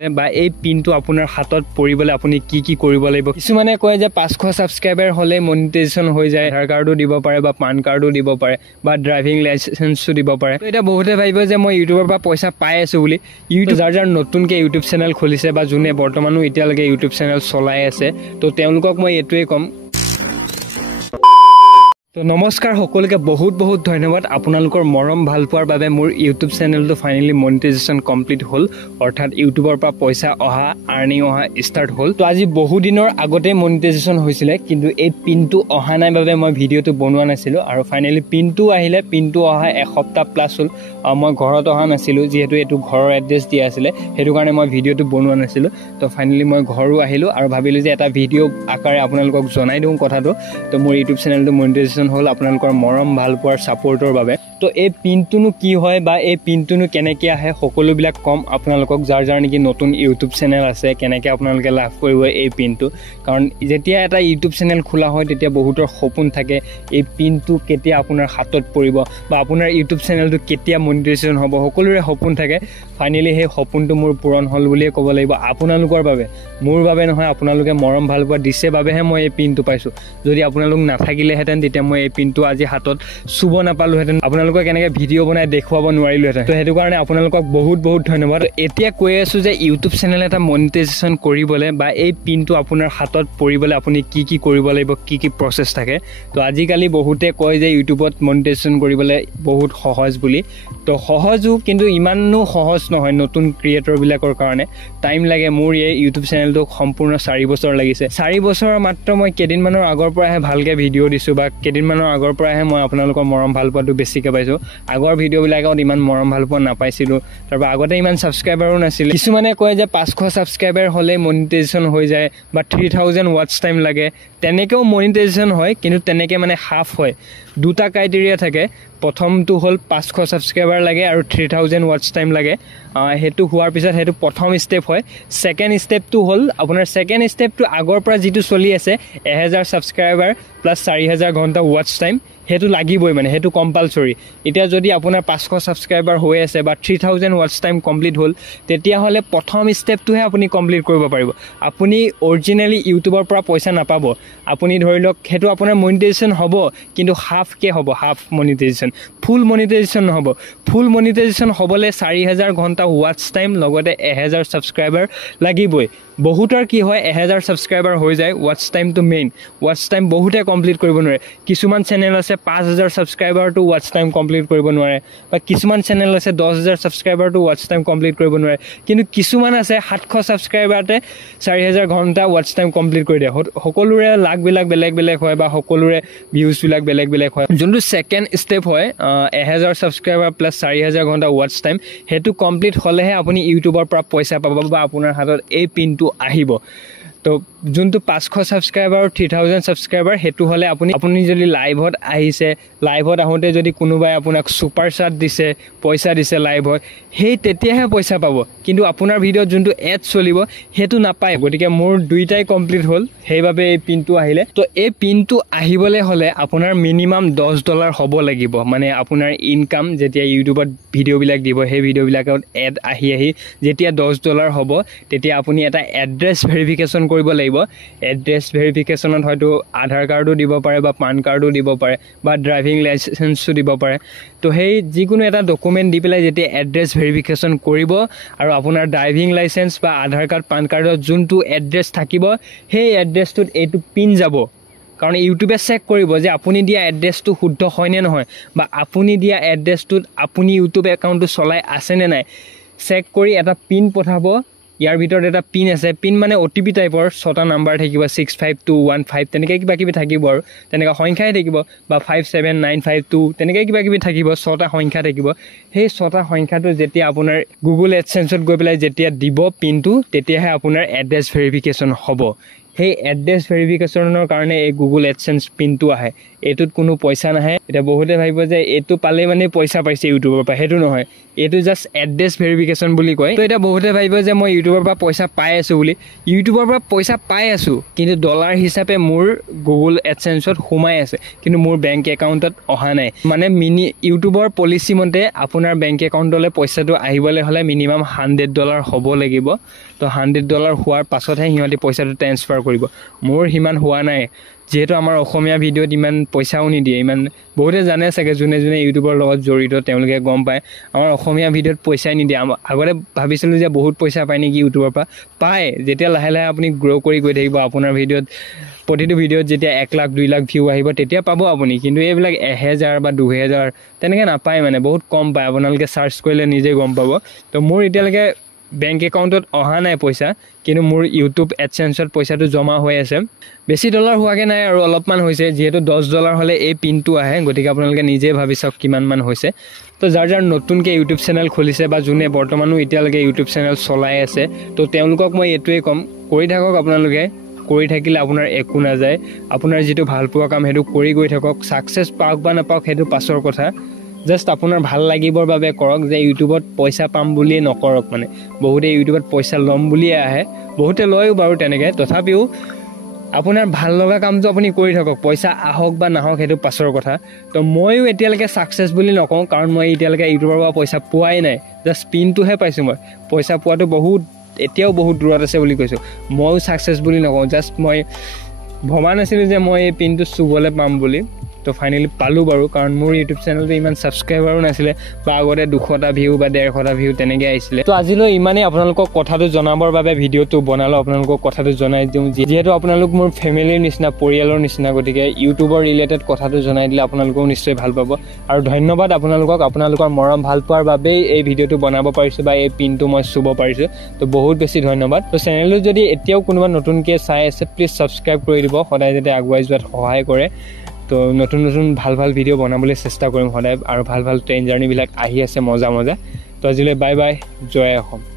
বা এই পিনটো আপোনাৰ হাতত পৰিবলৈ আপুনি কি কৰিব লাগিব কিছুমানে কয় যে 500 সাবস্ক্ৰাইবাৰ হলে মনিটাইজেশন হৈ যায় আধাৰ কাৰ্ডো দিব পাৰে বা পান কাৰ্ডো দিব পাৰে বা ড্ৰাইভিং লাইসেন্সও দিব পাৰে তো এটা বহুতে ভাবিব যে মই ইউটিউবৰ পৰা পইচা পাই আছো বুলি ইউটিউব যাৰ নতুনকে ইউটিউব চেনেল খুলিছে বা যোনে বৰ্তমানো এতিয়ালৈকে ইউটিউব চেনেল চলাই আছে তো তেওঁলোকক মই এটোৱে কম তো নমস্কাৰ সকলোকে বহুত ধন্যবাদ আপোনালোকৰ মৰম ভাল পোৱাৰ বাবে মোৰ ইউটিউব চেনেলটো ফাইনালি মনিটাইজেশন কমপ্লিট হ'ল অৰ্থাৎ ইউটিউবৰ পৰা পইচা অহা আৰ্নিং অহা ষ্টাৰ্ট হ'ল তো আজি বহু দিনৰ আগতে মনিটাইজেশন হৈছিলে কিন্তু এই পিনটো অহা নাই বাবে মই ভিডিওটো বনোৱা নাছিলো আৰু ফাইনালি পিনটো আহিলে পিনটো অহা এসপ্তাহ প্লাস হ'ল মই ঘৰত অহা নাছিলো যেহেতু এটো ঘৰৰ এড্ৰেছ দিয়া আছিল হেতু কাৰণে মই ভিডিওটো বনোৱা নাছিলো তো ফাইনালি মই ঘৰো আহিলো আৰু ভাবিলো যে এটা ভিডিও আকাৰে আপোনালোকক জনাই দিওঁ কথাটো তো মোৰ ইউটিউব চেনেলটো মনিটাইজেশন হল আপোনালোকৰ মৰম ভাল পোৱাৰ সাপোৰ্টৰ বাবে তো এই পিনটোনো কি হয় বা এই পিনটোনো কেনেকৈ আহে সকলোবিলাক কম আপোনালোকক যাৰ নেকি নতুন ইউটিউব চেনেল আছে কেনেকৈ আপোনালোকে লাভ কৰিব এই পিনটো কাৰণ যেতিয়া এটা ইউটিউব চেনেল খোলা হয় তেতিয়া বহুতৰ সপোন থাকে এই পিনটো কেতিয়া আপোনাৰ হাতত পৰিব বা আপোনাৰ ইউটিউব চেনেলটো কেতিয়া মনিটাইজেশন হ'ব সকলোৰে সপোন থাকে ফাইনালি সেই সপোনটো মোৰ পূৰণ হ'ল বুলিয়ে ক'ব লাগিব আপোনালোকৰ বাবে মোৰ বাবে নহয় আপোনালোকে মৰম ভাল পোৱা দিছে বাবেহে মই এই পিনটো পাইছো যদি আপোনালোক নাথাকিলেহেঁতেন তেতিয়া মই এই পিনটো আজি হাতত চুব নাপালোহেঁতেন আপোনালোকক কেনেকৈ ভিডিও বনাই দেখুৱাব নোৱাৰিলোহেঁতেন তো সেইটো কাৰণে আপোনালোকক বহুত ধন্যবাদ এতিয়া কৈ আছো যে ইউটিউব চেনেল এটা মনিটাইজেশন কৰিবলৈ বা এই পিনটো আপোনাৰ হাতত পৰিবলৈ আপুনি কি কৰিব লাগিব কি প্ৰসেছ থাকে তো আজিকালি বহুতে কয় যে ইউটিউবত মনিটাইজেশন কৰিবলৈ বহুত সহজ বুলি তো সহজো কিন্তু ইমানো সহজ নহয় নতুন ক্ৰিয়েটৰ বিলাকৰ কাৰণে টাইম লাগে মোৰ এই ইউটিউব চেনেলটো সম্পূৰ্ণ 4 বছৰ লাগিছে 4 বছৰ মাত্ৰ মই কেদিনমানৰ আগৰ পৰাহে ভালকে ভিডিও দিছো বা কেদিনমানৰ আগৰ পৰাহে মই আপোনালোকৰ মৰম ভাল পোৱাটো বেছিকৈ পাইছো আগৰ ভিডিও বিলাকত ইমান মৰম ভাল পোৱা নাপাইছিলো তাৰপৰা আগতে ইমান সাবস্ক্ৰাইবাৰো নাছিল কিছুমানে কয় যে 500 সাবস্ক্ৰাইবাৰ হলে মনিটাইজেশন হৈ যায় বা 3000 ওয়াচ টাইম লাগে তেনেকেও মনিটাইজেশন হয় কিন্তু তেনেকে মানে হাফ হয় দুটা ক্ৰাইটেৰিয়া থাকে প্ৰথমটো হ'ল 500 সাবস্ক্ৰাইবাৰ লাগে আৰু 3000 ওয়াচ টাইম লাগে হেতু হোৱাৰ পিছত হেতু প্ৰথম ষ্টেপ হয় সেকেন্ড ষ্টেপটো হ'ল আপোনাৰ সেকেন্ড ষ্টেপটো আগৰ পৰা যেটো চলি আছে 1000 সাবস্ক্ৰাইবাৰ প্লাস 4000 ঘণ্টা ওয়াচ টাইম হেতু লাগিবই মানে হেতু কম্পালসৰি এতিয়া যদি আপোনাৰ 500 সাবস্ক্ৰাইবাৰ হৈ আছে বা 3000 ওয়াচ টাইম কমপ্লিট হ'ল তেতিয়া হলে প্ৰথম ষ্টেপটোহে আপুনি কমপ্লিট কৰিব পাৰিব আপুনি অৰিজিনালি ইউটিউবৰ পৰা পইচা নাপাব আপুনি ধৰি লওক হেতু আপোনাৰ মনিটাইজেশন হ'ব কিন্তু হাফ কে হ'ব হাফ মনিটাইজেশন ফুল মনিটাইজেশন নহব ফুল মনিটাইজেশন হ'বলে 4000 ঘণ্টা ওয়াচ টাইম লগতে 1000 সাবস্ক্ৰাইবাৰ লাগিবই বহুতৰ কি হয় 1000 সাবস্ক্ৰাইবাৰ হৈ যায় ওয়াচ টাইমটো মেইন ওয়াচ টাইম বহুতে কমপ্লিট কৰিব নোৱাৰে কিছুমান চেনেল আছে 5000 subscriber to watch time complete কৰিব নোৱাৰে বা কিছুমান চেনেল আছে 10000 subscriber to watch time complete কৰিব নোৱাৰে কিন্তু কিছুমান আছে 700 সাবস্ক্ৰাইবাৰতে 4000 ঘণ্টা ওয়াচ টাইম কমপ্লিট কৰি দিয়ে সকলোৰে লাগ বিলাক বেলেগ হয় বা সকলোৰে ভিউজ বিলাক বেলেগ হয় যোনটো সেকেন্ড ষ্টেপ হয় 1000 সাবস্ক্ৰাইবাৰ প্লাস 4000 ঘণ্টা ওয়াচ টাইম হেতু কমপ্লিট হলেহে আপুনি ইউটিউবৰ পৰা পইচা পাব বা আপোনাৰ হাতত এই পিনটো আহিব তো যোনটো 500 সাবস্ক্ৰাইবাৰ 3000 সাবস্ক্ৰাইবাৰ হেতু হলে আপুনি যদি লাইভত আহিছে লাইভত আহোতে যদি কোনোবাই আপোনাক সুপাৰ চাট দিছে পইচা দিছে লাইভত হেই তেতিয়াহে পইচা পাব কিন্তু আপোনাৰ ভিডিওত যোনটো এড চলিব হেতু নাপায় গতিকে মোৰ দুইটাই কমপ্লিট হ'ল সেইভাবে এই পিনটো আহিলে তো এই পিনটো আহিবলে হলে আপোনাৰ মিনিমাম $10 হ'ব লাগিব মানে আপোনাৰ ইনকাম যেতিয়া ইউটিউবত ভিডিও বিলাক দিব সেই ভিডিও বিলাকত এড আহি যেতিয়া $10 হ'ব তেতিয়া আপুনি এটা এড্ৰেছ ভেৰিফিকেচন কৰিব লাগিব এড্ৰেছ ভেৰিফিকেচনত হয়তো আধাৰ কাৰ্ডো দিব পাৰে বা পান কাৰ্ডো দিব পাৰে বা ড্ৰাইভিং লাইসেন্সও দিব পাৰে তো সেই যিকোনো এটা ডকুমেন্ট দি পেলাই যেতিয়া এড্ৰেছ ভেৰিফিকেচন কৰিব আৰু আপোনাৰ ড্ৰাইভিং লাইসেন্স বা আধাৰ কাৰ্ড পান কাৰ্ডত যোনটো এড্ৰেছ থাকিব সেই এড্ৰেছটোত এইটো পিন যাব কাৰণ ইউটিউবে চেক কৰিব যে আপুনি দিয়া এড্ৰেছটো শুদ্ধ হয় নে নহয় বা আপুনি দিয়া এড্ৰেছটোত আপুনি ইউটিউব একাউণ্টটো চলাই আছে নে নাই চেক কৰি এটা পিন পঠাব ইয়াৰ ভিতৰত এটা পিন আছে পিন মানে ওটিপি টাইপৰ 6টা নাম্বাৰ থাকিব 65215 তেনেকৈ কিবা থাকিব আৰু তেনেকৈ সংখ্যাই থাকিব বা 57952 তেনেকৈ কিবা থাকিব 6টা সংখ্যা থাকিব সেই 6টা সংখ্যাটো যেতিয়া আপোনাৰ গুগল এডসেন্সত গৈ পেলাই যেতিয়া দিব পিনটো তেতিয়াহে আপোনাৰ এড্ৰেছ ভেৰিফিকেচন হ'ব সেই এড্ৰেছ ভেৰিফিকেচনৰ কাৰণে এই গুগল এডসেন্স পিনটো আহে এইটোত কোনো পইচা নাহে এটা বহুতে ভাবিব যে এইটো পালে মানে পইচা পাইছে ইউটিউবৰ পৰা হেতু নহয় এইটো জাস্ট এড্ৰেছ ভেৰিফিকেশ্যন বুলি কয় তো এটা বহুতে ভাবিব যে মই ইউটিউবৰ পৰা পইচা পাই আছো বুলি ইউটিউবৰ পৰা পইচা পাই আছো কিন্তু ডলাৰ হিচাপে মোৰ গুগল এডসেন্সত সোমাই আছে কিন্তু মোৰ বেংক একাউণ্টত অহা নাই মানে মিনি ইউটিউবৰ পলিচি মতে আপোনাৰ বেংক একাউণ্টলৈ পইচাটো আহিবলৈ হলে মিনিমাম $100 হ'ব লাগিব তো $100 হোৱাৰ পাছতহে সিহঁতে পইচাটো ট্ৰান্সফাৰ কৰিব মোৰ হিমান হোৱা নাই যেহেতু আমাৰ অসমীয়া ভিডিঅ'ত ইমান পইচাও নিদিয়ে ইমান বহুতে জানে চাগে যোনে যোনে ইউটিউবৰ লগত জড়িত তেওঁলোকে গম পায় আমাৰ অসমীয়া ভিডিঅ'ত পইচা নিদিয়ে আগতে ভাবিছিলোঁ যে বহুত পইচা পায় নেকি ইউটিউবৰ পৰা পায় যেতিয়া লাহে লাহে আপুনি গ্ৰ' কৰি গৈ থাকিব আপোনাৰ ভিডিঅ'ত প্ৰতিটো ভিডিঅ'ত যেতিয়া 1 লাখ 2 লাখ ভিউ আহিব তেতিয়া পাব আপুনি কিন্তু এইবিলাক 1000 বা 2000 তেনেকৈ নাপায় মানে বহুত কম পায় আপোনালোকে চাৰ্চ কৰিলে নিজে গম পাব তো মোৰ এতিয়ালৈকে বেংক একাউণ্টত অহা নাই পইচা কিন্তু মোৰ ইউটিউব এডসেন্সত পইচাটো জমা হৈ আছে বেছি ডলাৰ হোৱাকে নাই আৰু অলপমান হৈছে যেহেতু $10 হ'লে এই পিনটো আহে গতিকে আপোনালোকে নিজে ভাবি চাওক কিমানমান হৈছে তো যাৰ যাৰ নতুনকৈ ইউটিউব চেনেল খুলিছে বা যোনে বৰ্তমানো এতিয়ালৈকে ইউটিউব চেনেল চলাই আছে তো তেওঁলোকক মই এইটোৱে ক'ম কৰি থাকক আপোনালোকে কৰি থাকিলে আপোনাৰ একো নাযায় আপোনাৰ যিটো ভাল পোৱা কাম সেইটো কৰি গৈ থাকক ছাকচেছ পাওক বা নাপাওক সেইটো পাছৰ কথা জাস্ট আপোনাৰ ভাল লাগিবৰ বাবে কৰক যে ইউটিউবত পইচা পাম বুলিয়ে নকৰক মানে বহুতে ইউটিউবত পইচা ল'ম বুলিয়ে আহে বহুতে লয়ও বাৰু তেনেকৈ তথাপিও আপোনাৰ ভাল লগা কামটো আপুনি কৰি থাকক পইচা আহক বা নাহক সেইটো পাছৰ কথা তো ময়ো এতিয়ালৈকে ছাকচেছ বুলি নকওঁ কাৰণ মই এতিয়ালৈকে ইউটিউবৰ পৰা পইচা পোৱাই নাই জাষ্ট পিনটোহে পাইছোঁ মই পইচা পোৱাটো বহুত এতিয়াও বহুত দূৰত আছে বুলি কৈছোঁ ময়ো ছাকচেছ বুলি নকওঁ জাষ্ট মই ভবা নাছিলোঁ যে মই এই পিনটো চুবলৈ পাম বুলি তো ফাইনেলি পালোঁ বাৰু কাৰণ মোৰ ইউটিউব চেনেলটো ইমান ছাবস্ক্ৰাইবাৰো নাছিলে বা আগতে 200টা ভিউ বা 150টা ভিউ তেনেকৈ আহিছিলে তো আজিলৈ ইমানেই আপোনালোকক কথাটো জনাবৰ বাবে ভিডিঅ'টো বনালোঁ আপোনালোকক কথাটো জনাই দিওঁ যিহেতু আপোনালোক মোৰ ফেমিলিৰ নিচিনা পৰিয়ালৰ নিচিনা গতিকে ইউটিউবৰ ৰিলেটেড কথাটো জনাই দিলে আপোনালোকেও নিশ্চয় ভাল পাব আৰু ধন্যবাদ আপোনালোকক আপোনালোকৰ মৰম ভাল পোৱাৰ বাবেই এই ভিডিঅ'টো বনাব পাৰিছোঁ বা এই পিনটো মই চুব পাৰিছোঁ তো বহুত বেছি ধন্যবাদ তো চেনেলটো যদি এতিয়াও কোনোবা নতুনকৈ চাই আছে প্লিজ ছাবস্ক্ৰাইব কৰি দিব সদায় যাতে আগুৱাই যোৱাত সহায় কৰে তো নতুন নতুন ভাল ভাল ভিডিঅ' বনাবলৈ চেষ্টা কৰিম সদায় আৰু ভাল ভাল ট্ৰেইন জাৰ্ণিবিলাক আহি আছে মজা মজা তো আজিলৈ বাই বাই জয় অসম